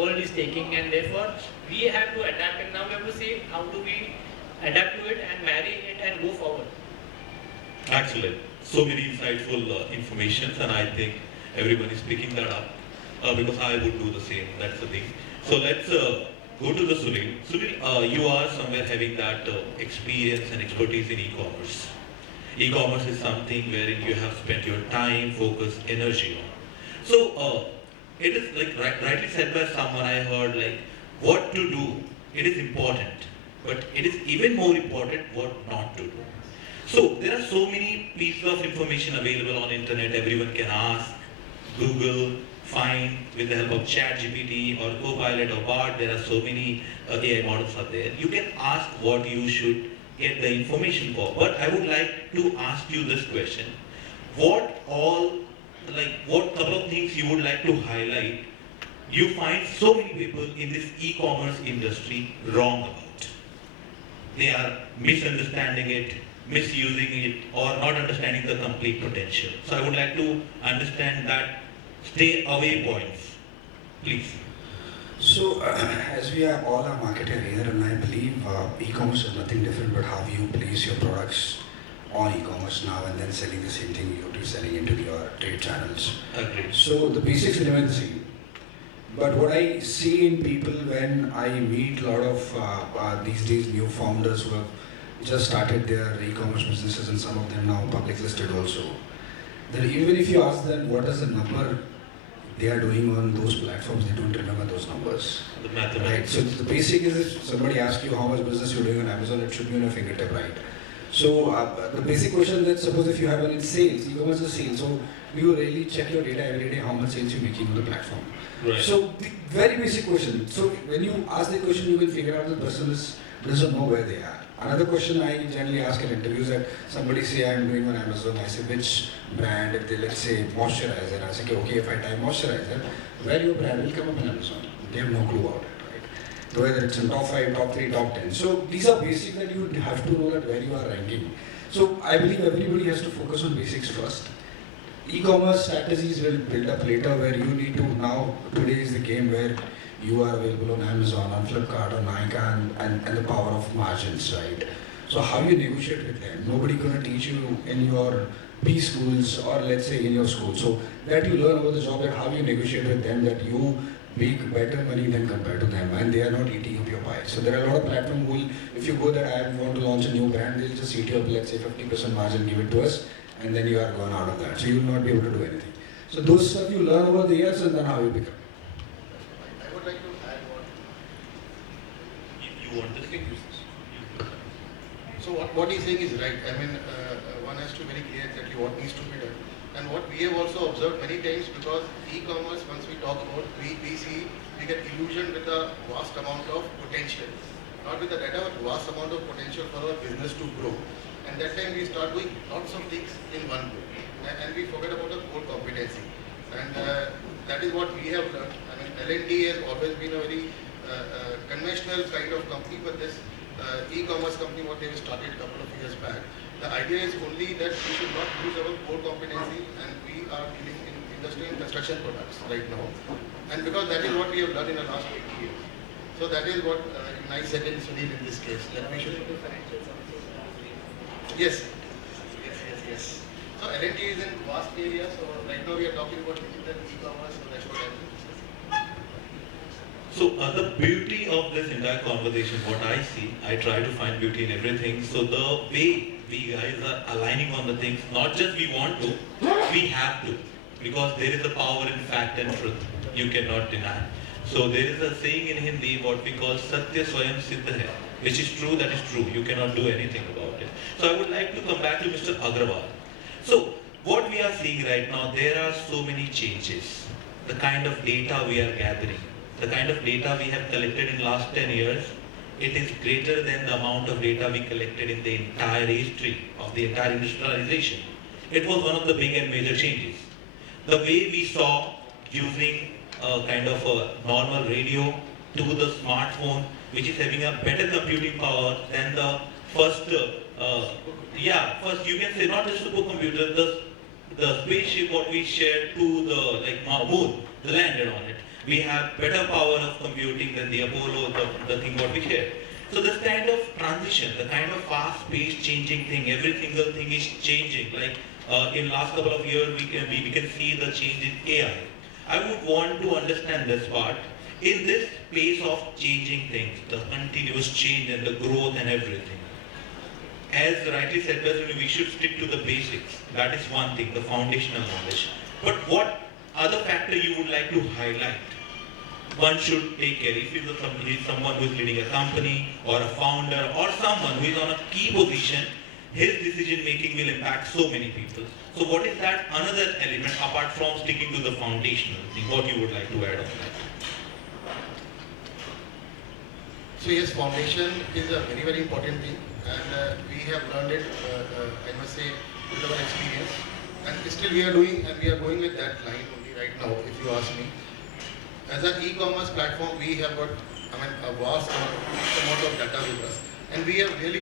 world is taking, and therefore we have to adapt, and now we have to see how do we adapt to it and marry it and go forward. Excellent. So many insightful informations, and I think everyone is picking that up because I would do the same. That's the thing. So let's go to the Sunil. Sunil, you are somewhere having that experience and expertise in e-commerce. E-commerce is something wherein you have spent your time, focus, energy on. So it is like rightly said by someone I heard, like what to do. It is important, but it is even more important what not to do. So there are so many pieces of information available on internet. Everyone can ask, Google, find with the help of ChatGPT or Copilot or Bard. There are so many AI models out there. You can ask what you should get the information for. But I would like to ask you this question: what couple of things you would like to highlight? You find so many people in this e-commerce industry wrong about. They are misunderstanding it, misusing it, or not understanding the complete potential. So I would like to understand that stay away points, please. So, as we are all a marketer here, and I believe e-commerce is nothing different but how you place your products on e-commerce now and then selling the same thing you're selling into your trade channels. Agreed. So the basics remain the same. But what I see in people when I meet a lot of these days new founders who have just started their e-commerce businesses, and some of them now public listed also, that even if you ask them what is the number they are doing on those platforms, they don't remember those numbers. The mathematics. Right. So the basic is, if somebody asks you how much business you're doing on Amazon, it should be on your fingertip, right? So the basic question that, suppose if you have one in sales, e-commerce is sales, so do you really check your data every day how much sales you're making on the platform? Right. So the very basic question. So when you ask the question, you will figure out the person doesn't know where they are. Another question I generally ask in interviews, that somebody say I'm doing on Amazon, I say which brand, if they let's say moisturizer, I say okay, if I type moisturizer, where your brand will come up on Amazon? They have no clue about it, right? So whether it's in top 5, top 3, top 10. So these are basic that you have to know that where you are ranking. So I believe everybody has to focus on basics first. E-commerce strategies will build up later, where you need to now, today is the game where you are available on Amazon, on Flipkart, on Nykaa, and the power of margins, right? So how you negotiate with them? Nobody gonna teach you in your B schools or let's say in your school. So that you learn over the job, that how you negotiate with them, that you make better money than compared to them, and they are not eating up your pie. So there are a lot of platforms who will, if you go that I want to launch a new brand, they'll just eat you up, let's say 50% margin, give it to us, and then you are gone out of that. So you will not be able to do anything. So those stuff you learn over the years, and then how you become. I would like to add one. You want this thing? So what he's saying is right. I mean, one has to very clear exactly what needs to be done. And what we have also observed many times, because e-commerce, once we talk about, we see, we get illusion with a vast amount of potential. Not with the data, but vast amount of potential for our business to grow. And that time we start doing lots of things in one go. And we forget about the core competency. And that is what we have learned. I mean, L&D has always been a very conventional kind of company, but this e-commerce company, what they started a couple of years back, the idea is only that we should not lose our core competency, and we are dealing in industry and construction products right now. And because that is what we have done in the last 8 years. So that is what in 9 seconds Sunil in this case, that we should do financial services. Yes. Yes. So L&T is in vast areas, so right now we are talking about digital e-commerce, so that's what I'm doing. So the beauty of this entire conversation, what I see, I try to find beauty in everything. So the way we guys are aligning on the things, not just we want to, we have to. Because there is a power in fact and truth, you cannot deny. So there is a saying in Hindi, what we call Satya Swayam Siddha hai, which is true, that is true. You cannot do anything about it. So I would like to come back to Mr. Agrawal. So what we are seeing right now, there are so many changes. The kind of data we are gathering, the kind of data we have collected in last 10 years, it is greater than the amount of data we collected in the entire history of the entire industrialization. It was one of the big and major changes. The way we saw using a kind of a normal radio to the smartphone, which is having a better computing power than the first, first you can say not just supercomputer, the spaceship what we shared to the moon, the landed on it. We have better power of computing than the Apollo, the thing what we share. So this kind of transition, the kind of fast-paced changing thing, every single thing is changing. Like in last couple of years, we can see the change in AI. I would want to understand this part. In this pace of changing things, the continuous change and the growth and everything, as rightly said, we should stick to the basics. That is one thing, the foundational knowledge. But what other factor you would like to highlight? One should take care. If he is someone who is leading a company or a founder or someone who is on a key position, his decision making will impact so many people. So what is that another element apart from sticking to the foundational thing? What you would like to add on that? So yes, foundation is a very, very important thing, and we have learned it, I must say, with our experience. And still we are doing, and we are going with that line only right now, if you ask me. As an e-commerce platform, we have got, a vast amount of data with us, and we have really